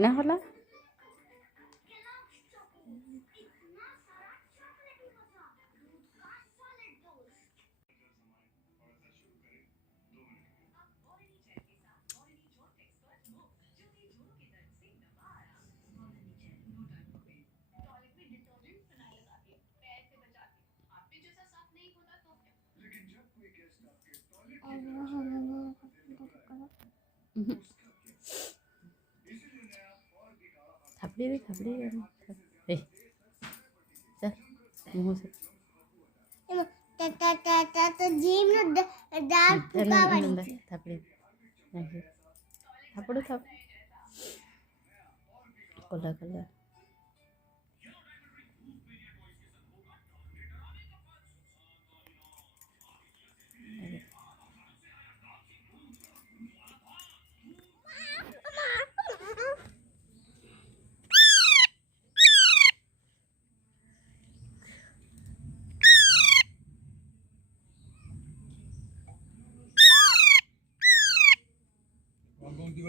ना होला थपड़ी भी थपड़ी ए चल मुंह से थपड़ी थपड़ू थप कोला कोला कौन की